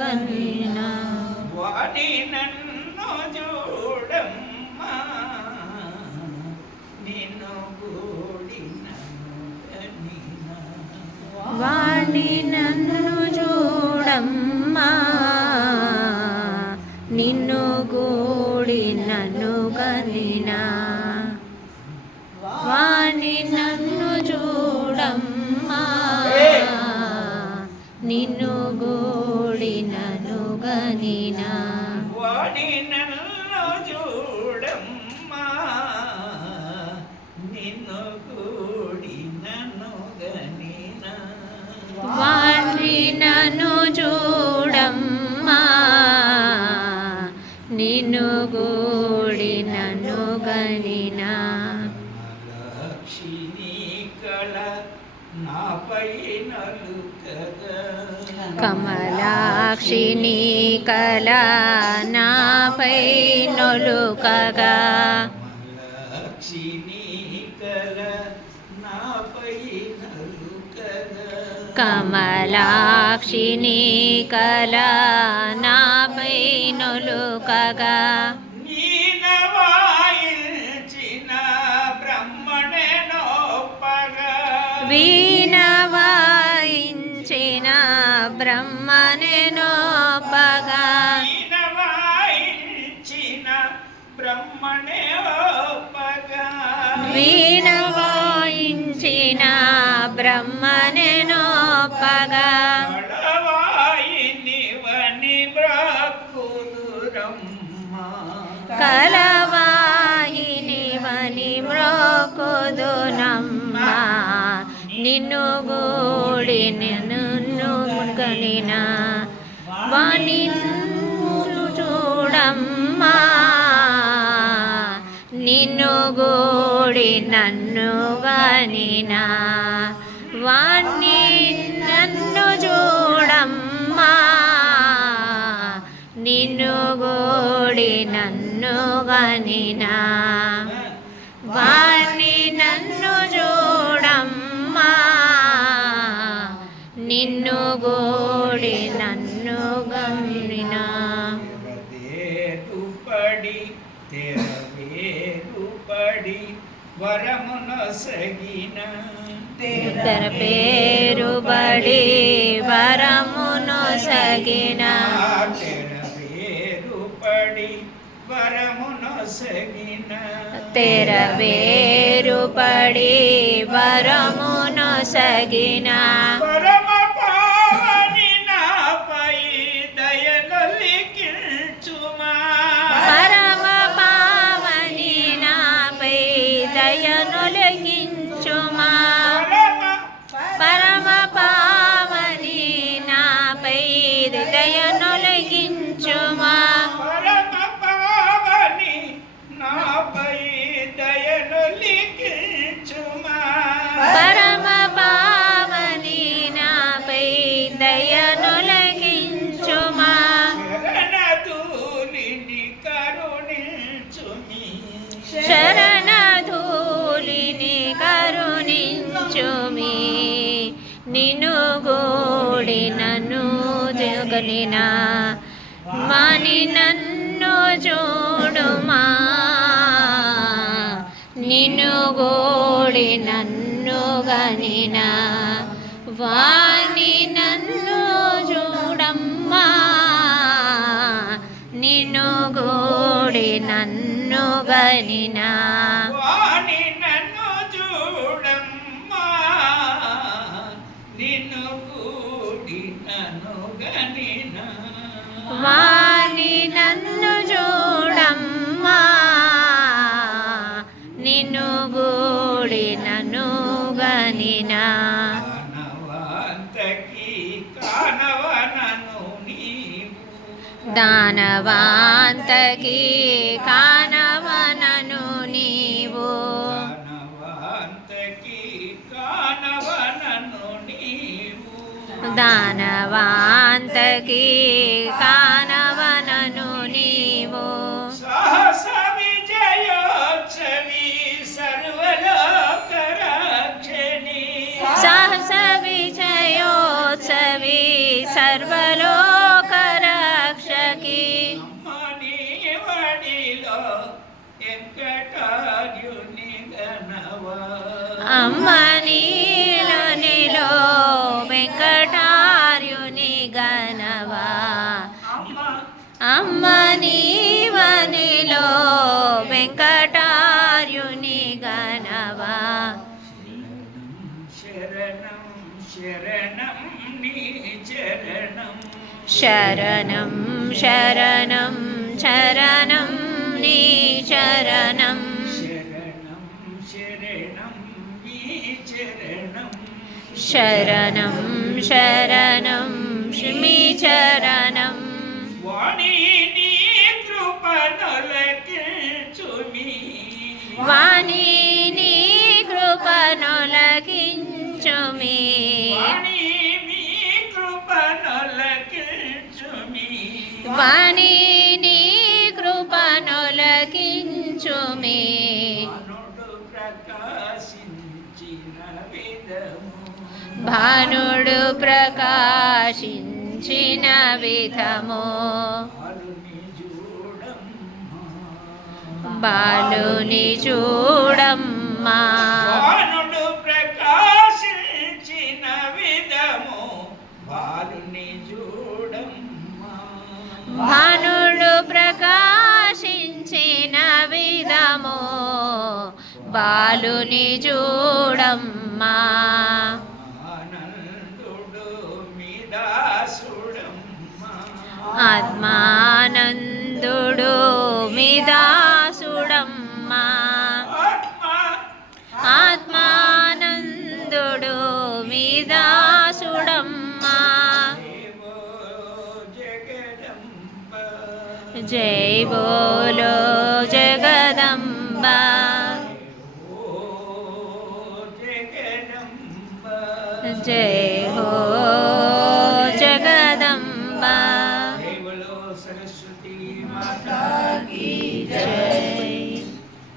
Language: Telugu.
గనినా వాణి నన్ను చూడమ్మా నిన్ను గూడినను గనినా వాణి నన్ను చూడమ్మా నిన్ను గూడినను గనినా వాణి నన్ను చూడమ్మా నిన్ను గూడినను గనినా వాణి నన్ను చూడమ్మా నిన్ను గూడినను గనినా వాణి నన్ను చూడమ్మా నిన్ను గూడినను గనినా లక్ష్మీ కళ నాపై నలుకగా కమలాక్షి నీ కళ నాపై నొలుకగా లక్ష్మీ కళ నాపై నలుకగా కమలాక్షి నీ కళ నాపై నొలుకగా నీనవాయించిన బ్రహ్మణే నొప్పగా వీణ వాయించిన బ్రహ్మనే నొప్పగా నీనవాయించిన బ్రహ్మణే నొప్పగా వీణ వాయించిన బ్రహ్మనే నొప్పగా కళవాయినివని బ్రక్కుదురమ్మా కలవాయినివని మ్రోకుదునమ్మా నిన్ను గూడి నిన్ను గనినా వాణి చూడమ్మా నిన్ను గూడి నన్ను గనినా వాణి నన్ను చూడమ్మా నిన్ను గూడి నన్ను గనినా వాణి నన్ను చూడమ్మా నిన్ను గూడి నన్ను గనినా తెరవేరుపడి వరమునొసగిన తెర పేరుబడి వరమునొసగిన తెరవేరుపడి వరమునొసగిన తెర వేరుపడి వరమునొసగిన పరమ పావని నాపై దయనొలికించుమా పరమ పావని నాపై దయనొలిగించుమా పరమ పావని నాపై దయనొలిగించుమా పరమ పావని నాపై దయనొలికించుమా పరమ పావని నాపై దయనొలిగించుమా శరణధూలిని కరుణించుమి శరణధూలిని కరుణించుమి నిన్ను గూడి నన్ను జగనినా వాణి నన్ను చూడుమా నిన్ను గూడి నన్ను గనినా వాణి నన్ను చూడమ్మా నిన్ను గూడి నన్ను గనినా వాణి నన్ను చూడమ్మా నిన్ను కూడి నన్ను గనినా వాణి నన్ను చూడమ్మా నిన్ను గూడి నన్ను గనినా దానవాంతకి దానవాంతకి కానవనను నీవు కానవనను నీవు దానవాంతకి కానవనను నీవు సహస విజయోత్సవి సర్వలోకరక్షణి సహస విజయోత్సవి సర్వలోక గనవా అమ్మ అమ్మ నీవనిలో వెంకటార్యుని గనవా శరణం శరణం నీ చరణం శరణం శరణం శరణం నీ శరణం శరణం శరణం నీ చరణం శరణం శరణం మీ చరణం వాణి నీ కృపనొలకించుమి వాణి నీ కృపనొలకించుమి వాణి నీ కృపనొలకించుమి వాణి నీ కృపనొలకించుమి భానుడు ప్రకాశించిన విధము భానుడు ప్రకాశించిన విధము బాలుని చూడమ్మా భానుడు ప్రకాశించిన విధము బాలుని చూడమ్మా భానుడు ప్రకాశించిన విధము బాలుని చూడమ్మా ఆనందుడు మీ దాసుడమ్మా ఆత్మానందుడు మీ దాసుడమ్మా ఆత్మ ఆత్మానందుడు మీ దాసుడమ్మా దేవో జగదంబ జై బోలో జగదంబ ఓ జగదంబ జై హో